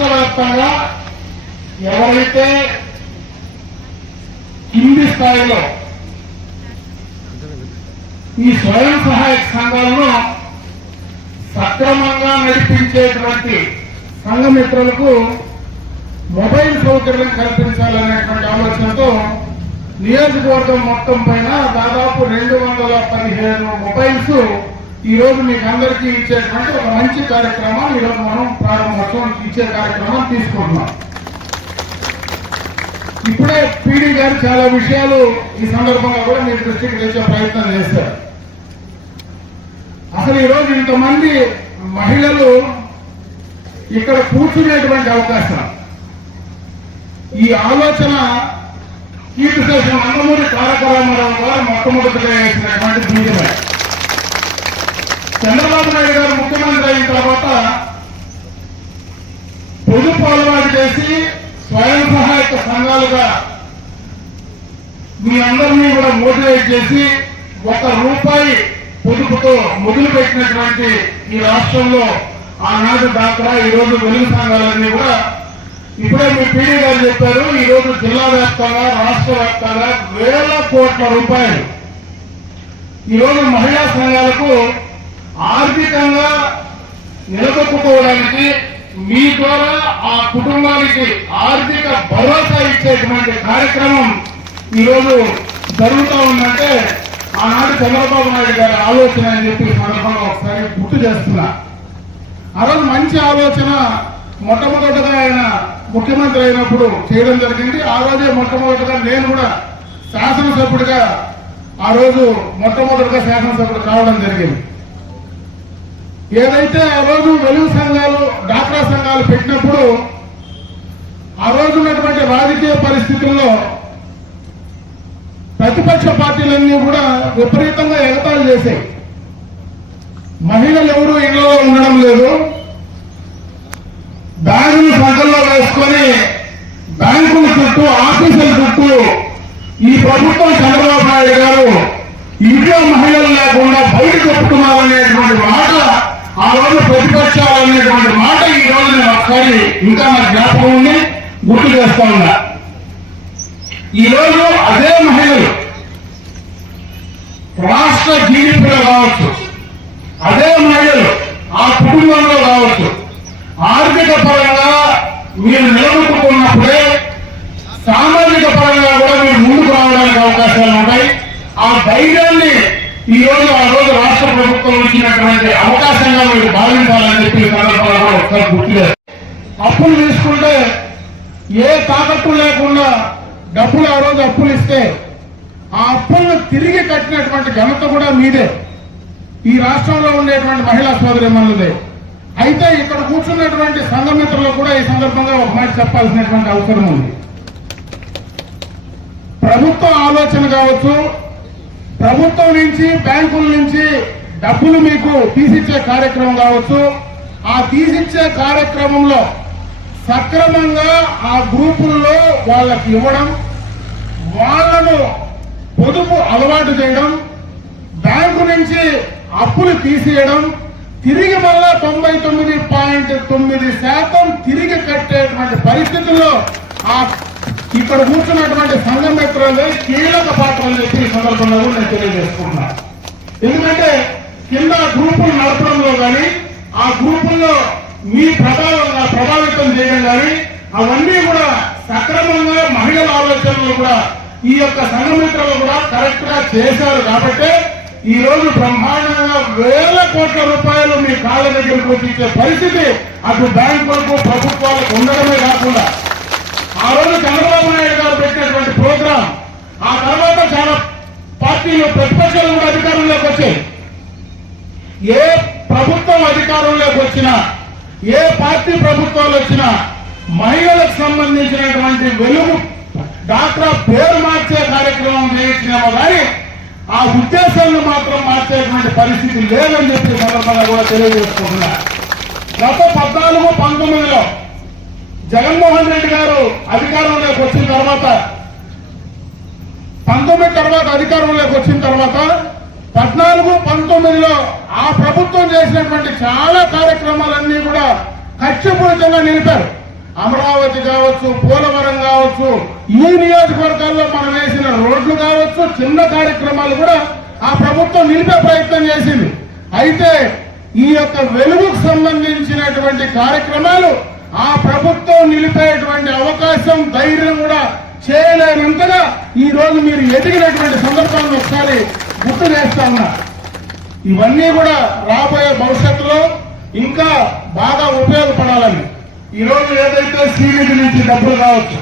రాష్ట్ర వ్యాప్తంగా ఎవరైతే కింది స్థాయిలో ఈ స్వయం సహాయక సంఘాలను సక్రమంగా నడిపించేటువంటి సంఘమిత్రులకు మొబైల్ సౌకర్యం కల్పించాలనేటువంటి ఆలోచనతో నియోజకవర్గం మొత్తం పైన దాదాపు 215 మొబైల్స్ ఈ రోజు మీకు అందరికీ ఇచ్చేటువంటి ఒక మంచి కార్యక్రమం ఈ రోజు మనం ప్రారంభోత్సవం ఇచ్చే కార్యక్రమం తీసుకుంటున్నాం. ఇప్పుడే పీడీ గారు చాలా విషయాలు ఈ సందర్భంగా కూడా మీ దృష్టికి తెచ్చే ప్రయత్నం చేశారు. అసలు ఈరోజు ఇంతమంది మహిళలు ఇక్కడ కూర్చునేటువంటి అవకాశం, ఈ ఆలోచన కీర్తిశేషం నందమూరి తారక రామారావు గారు మొట్టమొదటిగా వేసినటువంటి బీజమే. చంద్రబాబు నాయుడు గారు ముఖ్యమంత్రి అయిన తర్వాత పొదుపు అలవాటు చేసి స్వయం సహాయక సంఘాలుగా మీ అందరినీ కూడా మోటివేట్ చేసి ₹1 పొదుపుతో మొదలుపెట్టినటువంటి ఈ రాష్ట్రంలో ఆనాడు దాకా ఈ రోజు వెలుగు సంఘాలన్నీ కూడా ఇప్పుడే మీ పీడీ గారు చెప్పారు. ఈ రోజు జిల్లా వ్యాప్తంగా రాష్ట్ర వ్యాప్తంగా వేల కోట్ల రూపాయలు ఈ రోజు మహిళా సంఘాలకు ఆర్థికంగా నిలదొక్కుకోవడానికి మీ ద్వారా ఆ కుటుంబానికి ఆర్థిక భరోసా ఇచ్చేటువంటి కార్యక్రమం ఈ రోజు జరుగుతూ ఉందంటే ఆనాడు చంద్రబాబు నాయుడు గారి ఆలోచన అని చెప్పి సందర్భంగా ఒకసారి గుర్తు చేస్తున్నా. ఆ రోజు మంచి ఆలోచన మొట్టమొదటిగా ఆయన ముఖ్యమంత్రి అయినప్పుడు చేయడం జరిగింది. ఆ రోజే మొట్టమొదటిగా నేను కూడా శాసనసభ్యుడిగా ఆ రోజు మొట్టమొదటిగా శాసనసభ్యుడు కావడం జరిగింది. ఏదైతే ఆ రోజు వెలుగు సంఘాలు డాక్రా సంఘాలు పెట్టినప్పుడు ఆ రోజు ఉన్నటువంటి రాజకీయ పరిస్థితుల్లో ప్రతిపక్ష పార్టీలన్నీ కూడా విపరీతంగా ఎగతాళి చేశాయి. మహిళలు ఎవరు ఇళ్లలో ఉండడం లేదు, బ్యాగులు సంఘంలో వేసుకొని బ్యాంకుల చుట్టూ ఆఫీసుల చుట్టూ ఈ ప్రభుత్వం చంద్రబాబు నాయుడు గారు ఇంట్లో మహిళలు లేకుండా బయట చెప్తున్నారనేటువంటి మాట, ఆ రోజు ప్రతిపక్షాలు అనేటువంటి మాట ఈ రోజు నేను ఒకసారి ఇంకా నా జ్ఞాపకం ఉంది, గుర్తు చేస్తా ఉన్నా. ఈ రోజు అదే మహిళలు రాష్ట్ర జీడీపీలో కావచ్చు, అదే మహిళలు ఆ కుటుంబంలో కావచ్చు, ఆర్థిక పరంగా మీరు నిలబెట్టుకున్నప్పుడే సామాజిక పరంగా కూడా మీరు ముందుకు రావడానికి అవకాశాలు ఉంటాయి. ఆ ధైర్యాన్ని ఈ రోజు ఆ రోజు రాష్ట్ర ప్రభుత్వం ఇచ్చినటువంటి అవకాశంగా మీరు భావించాలని చెప్పి సందర్భంగా ఒకసారి గుర్తు చేస్తారు. అప్పులు తీసుకుంటే ఏ తాకట్టు లేకుండా డబ్బులు ఆ రోజు అప్పులు ఇస్తే ఆ అప్పులను తిరిగి కట్టినటువంటి ఘనత కూడా మీదే, ఈ రాష్ట్రంలో ఉండేటువంటి మహిళా సోదరిమణులదే. అయితే ఇక్కడ కూర్చున్నటువంటి సంఘమిత్రులకు కూడా ఈ సందర్భంగా ఒక మాట చెప్పాల్సినటువంటి అవసరం ఉంది. ప్రభుత్వ ఆలోచన కావచ్చు, ప్రభుత్వం నుంచి బ్యాంకుల నుంచి డబ్బులు మీకు తీసిచ్చే కార్యక్రమం కావచ్చు, ఆ తీసిచ్చే కార్యక్రమంలో సక్రమంగా ఆ గ్రూపుల్లో వాళ్ళకి ఇవ్వడం, వాళ్లను పొదుపు అలవాటు చేయడం, బ్యాంకు నుంచి అప్పులు తీసేయడం, తిరిగి మళ్ళా 99.9% తిరిగి కట్టేటువంటి పరిస్థితుల్లో ఆ ఇక్కడ కూర్చున్నటువంటి సంఘం మిత్రులు కీలక పాత్రలు చెప్పి ఈ సందర్భంలో నేను తెలియజేసుకుంటున్నాను. ఎందుకంటే కింద గ్రూపులు నడపడంలో కానీ ఆ గ్రూపుల్లో మీ ప్రభావితం చేయడం కానీ అవన్నీ కూడా సక్రమంగా మహిళల ఆలోచనలు కూడా ఈ యొక్క సంఘమిత్రులు కూడా కరెక్ట్ గా చేశారు. కాబట్టి ఈ రోజు బ్రహ్మాండంగా వేల కోట్ల రూపాయలు మీ కాళ్ళ దగ్గరకు వచ్చే పరిస్థితి అటు బ్యాంకులకు ప్రభుత్వాలకు ఉండడమే కాకుండా ఆ రోజు చంద్రబాబు నాయుడు గారు పెట్టినటువంటి ప్రోగ్రాం, ఆ తర్వాత చాలా పార్టీలు ప్రతిపక్షాలు కూడా అధికారంలోకి వచ్చాయి. ఏ ప్రభుత్వం అధికారంలోకి వచ్చినా, ఏ పార్టీ ప్రభుత్వాలు వచ్చినా మహిళలకు సంబంధించినటువంటి వెలుగు డాక్రా పేరు మార్చే కార్యక్రమం చేయించినామో కానీ ఆ ఉద్దేశాలను మాత్రం మార్చేటువంటి పరిస్థితి లేదని చెప్పి సందర్భంగా కూడా తెలియజేసుకుంటున్నా. గత 14-19లో జగన్మోహన్ రెడ్డి గారు అధికారంలోకి వచ్చిన తర్వాత 19 తర్వాత అధికారంలోకి వచ్చిన తర్వాత 14-19లో ఆ ప్రభుత్వం చేసినటువంటి చాలా కార్యక్రమాలన్నీ కూడా ఖర్చుపూరితంగా నిలిపారు. అమరావతి కావచ్చు, పోలవరం కావచ్చు, ఈ నియోజకవర్గాల్లో మనం వేసిన రోడ్లు కావచ్చు, చిన్న కార్యక్రమాలు కూడా ఆ ప్రభుత్వం నిలిపే ప్రయత్నం చేసింది. అయితే ఈ యొక్క వెలుగుకు సంబంధించినటువంటి కార్యక్రమాలు ఆ ప్రభుత్వం నిలిపేటువంటి అవకాశం, ధైర్యం కూడా చేయలేనంతగా ఈ రోజు మీరు ఎదిగినటువంటి సందర్భాన్ని ఒకసారి గుర్తు చేస్తా ఉన్నా. ఇవన్నీ కూడా రాబోయే భవిష్యత్తులో ఇంకా బాగా ఉపయోగపడాలని ఈ రోజు ఏదైతే శ్రీనిధి నుంచి డబ్బులు కావచ్చు,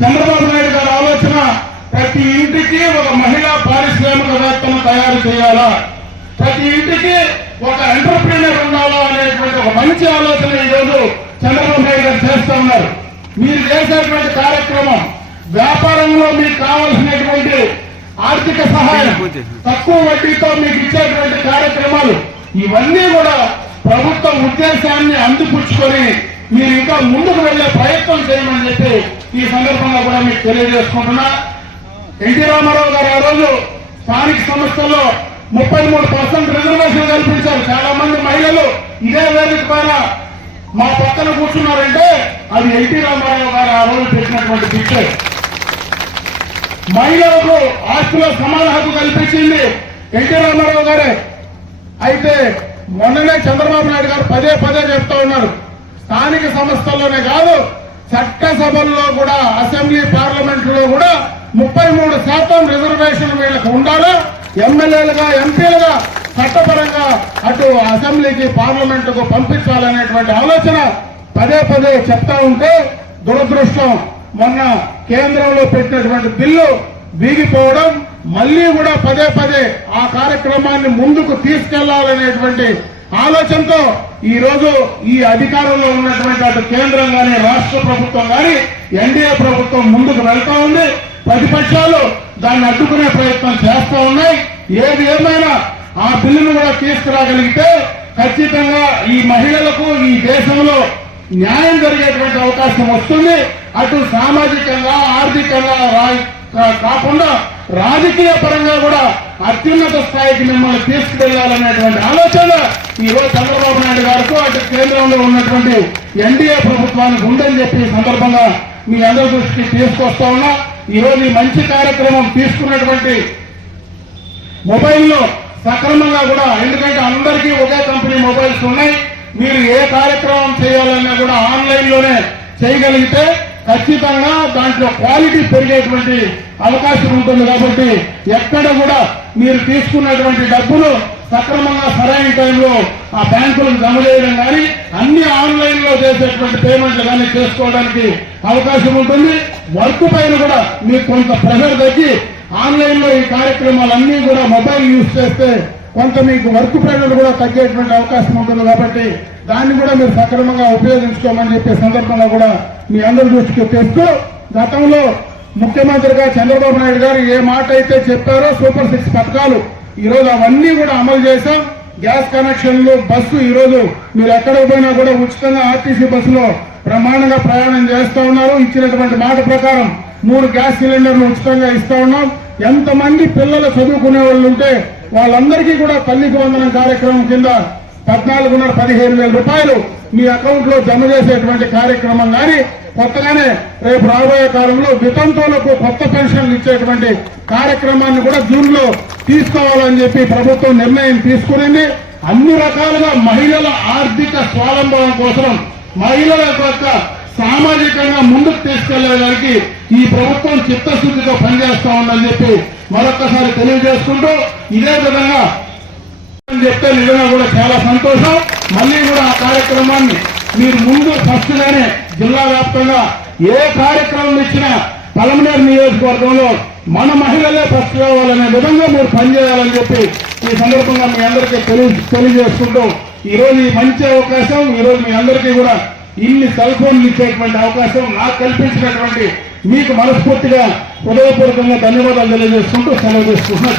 చంద్రబాబు నాయుడు గారి ఆలోచన ప్రతి ఇంటికి ఒక మహిళా పారిశ్రామికవేత్తను తయారు చేయాలా, ప్రతి ఇంటికి ఒక ఎంటర్ప్రీనర్ ఉండాలా అనేటువంటి ఒక మంచి ఆలోచన ఈ రోజు చంద్రబాబు నాయుడు గారు చేస్తా ఉన్నారు. మీరు చేసేటువంటి కార్యక్రమం వ్యాపారంలో మీకు కావాల్సినటువంటి ఆర్థిక సహాయం, తక్కువ వడ్డీతో మీకు ఇచ్చేటువంటి కార్యక్రమాలు, ఇవన్నీ కూడా ప్రభుత్వ ఉద్దేశాన్ని అందిపుచ్చుకొని మీరు ఇంకా ముందుకు వెళ్లే ప్రయత్నం చేయమని చెప్పి ఈ సందర్భంగా కూడా మీకు తెలియజేసుకుంటున్నా. ఎన్టీ రామారావు గారు ఆ రోజు స్థానిక సంస్థల్లో 33% రిజర్వేషన్ కల్పించారు. చాలా మంది మహిళలు ఇదే వేదిక పైన మా పక్కన కూర్చున్నారంటే అది ఎన్టీ రామారావు గారు ఆ రోజు పెట్టినటువంటి పిక్చే. మహిళలకు ఆస్తిలో సమాన హక్కు కల్పించింది ఎన్టీ రామారావు గారే. అయితే మొన్ననే చంద్రబాబు నాయుడు గారు పదే పదే చెప్తా ఉన్నారు, స్థానిక సంస్థల్లోనే కాదు చట్టసభల్లో కూడా, అసెంబ్లీ పార్లమెంట్ లో కూడా 33% రిజర్వేషన్ వీళ్ళకు ఉండాలా. ఎమ్మెల్యేలుగా, ఎంపీలుగా చట్టపరంగా అటు అసెంబ్లీకి, పార్లమెంటుకు పంపించాలనేటువంటి ఆలోచన పదే పదే చెప్తా ఉంటే దురదృష్టం మొన్న కేంద్రంలో పెట్టినటువంటి బిల్లు వీగిపోవడం, మళ్లీ కూడా పదే పదే ఆ కార్యక్రమాన్ని ముందుకు తీసుకెళ్లాలనేటువంటి ఆలోచనతో ఈ రోజు ఈ అధికారంలో ఉన్నటువంటి అటు కేంద్రం గాని, రాష్ట్ర ప్రభుత్వం గాని, ఎన్డీఏ ప్రభుత్వం ముందుకు వెళ్తా ఉంది. ప్రతిపక్షాలు దాన్ని అడ్డుకునే ప్రయత్నం చేస్తా ఉన్నాయి. ఏది ఏమైనా ఆ బిల్లును కూడా తీసుకురాగలిగితే ఖచ్చితంగా ఈ మహిళలకు ఈ దేశంలో న్యాయం జరిగేటువంటి అవకాశం వస్తుంది. అటు సామాజికంగా, ఆర్థికంగా కాకుండా రాజకీయ పరంగా కూడా అత్యున్నత స్థాయికి మిమ్మల్ని తీసుకువెళ్లాలనేటువంటి ఆలోచన ఈ రోజు చంద్రబాబు నాయుడు గారికి, అటు కేంద్రంలో ఉన్నటువంటి ఎన్డీఏ ప్రభుత్వానికి ఉందని చెప్పి ఈ సందర్భంగా మీ అందరి దృష్టికి తీసుకొస్తా ఉన్నా. ఈ రోజు ఈ మంచి కార్యక్రమం తీసుకున్నటువంటి మొబైల్లో సక్రమంగా కూడా, ఎందుకంటే అందరికీ ఒకే కంపెనీ మొబైల్స్ ఉన్నాయి, మీరు ఏ కార్యక్రమం చేయాలన్నా కూడా ఆన్లైన్ లోనే చేయగలిగితే ఖచ్చితంగా దాంట్లో క్వాలిటీ పెరిగేటువంటి అవకాశం ఉంటుంది. కాబట్టి ఎక్కడ కూడా మీరు తీసుకున్నటువంటి డబ్బులు సక్రమంగా సరైన టైంలో ఆ బ్యాంకులకు జమ చేయడం కానీ, అన్ని ఆన్లైన్ లో చేసేటువంటి పేమెంట్లు కానీ చేసుకోవడానికి అవకాశం ఉంటుంది. వర్క్ పైన కూడా మీకు కొంత ప్రెషర్ తగ్గి ఆన్లైన్ లో ఈ కార్యక్రమాలన్నీ కూడా మొబైల్ యూజ్ చేస్తే కొంత మీకు వర్క్ ప్రెషర్ కూడా తగ్గేటువంటి అవకాశం ఉంటుంది. కాబట్టి దాన్ని కూడా మీరు సక్రమంగా ఉపయోగించుకోమని చెప్పే సందర్భంగా కూడా మీ అందరి దృష్టికి తెస్తూ, గతంలో ముఖ్యమంత్రిగా చంద్రబాబు నాయుడు గారు ఏ మాట అయితే చెప్పారో సూపర్ 6 పథకాలు ఈ రోజు అవన్నీ కూడా అమలు చేశాం. గ్యాస్ కనెక్షన్లు, బస్సు, ఈ రోజు మీరు ఎక్కడికి పోయినా కూడా ఉచితంగా ఆర్టీసీ బస్సులో బ్రహ్మాండంగా ప్రయాణం చేస్తా ఉన్నారు. ఇచ్చినటువంటి మాట ప్రకారం 3 గ్యాస్ సిలిండర్లు ఉచితంగా ఇస్తా ఉన్నాం. ఎంతమంది పిల్లలు చదువుకునే వాళ్ళు ఉంటే వాళ్ళందరికీ కూడా తల్లికి వందనం కార్యక్రమం కింద 14,15,000 రూపాయలు మీ అకౌంట్ లో జమ చేసేటువంటి కార్యక్రమం కానీ, కొత్తగానే రేపు రాబోయే కాలంలో వితంతువులకు కొత్త పెన్షన్లు ఇచ్చేటువంటి కార్యక్రమాన్ని కూడా జూన్ లో తీసుకోవాలని చెప్పి ప్రభుత్వం నిర్ణయం తీసుకునింది. అన్ని రకాలుగా మహిళల ఆర్థిక స్వావలంబనం కోసం, మహిళల యొక్క సామాజికంగా ముందుకు తీసుకెళ్లేదానికి ఈ ప్రభుత్వం చిత్తశుద్ధితో పనిచేస్తా ఉందని చెప్పి మరొక్కసారి తెలియజేసుకుంటూ, ఇదే విధంగా చెప్తే నిజంగా కూడా చాలా సంతోషం. మళ్ళీ కూడా ఆ కార్యక్రమాన్ని మీరు ముందు ఫస్ట్ గానే జిల్లా వ్యాప్తంగా ఏ కార్యక్రమం ఇచ్చినా పలమనేరు నియోజకవర్గంలో మన మహిళలే ఫస్ట్ కావాలనే విధంగా మీరు పనిచేయాలని చెప్పి ఈ సందర్భంగా మీ అందరికీ తెలియజేసుకుంటూ, ఈ రోజు ఈ మంచి అవకాశం, ఈ రోజు మీ అందరికీ కూడా ఇన్ని సెల్ ఫోన్లు ఇచ్చేటువంటి అవకాశం నాకు కల్పించినటువంటి మీకు మనస్ఫూర్తిగా హృదయపూర్వకంగా ధన్యవాదాలు తెలియజేసుకుంటూ సెలవు చేసుకుంటున్నాను.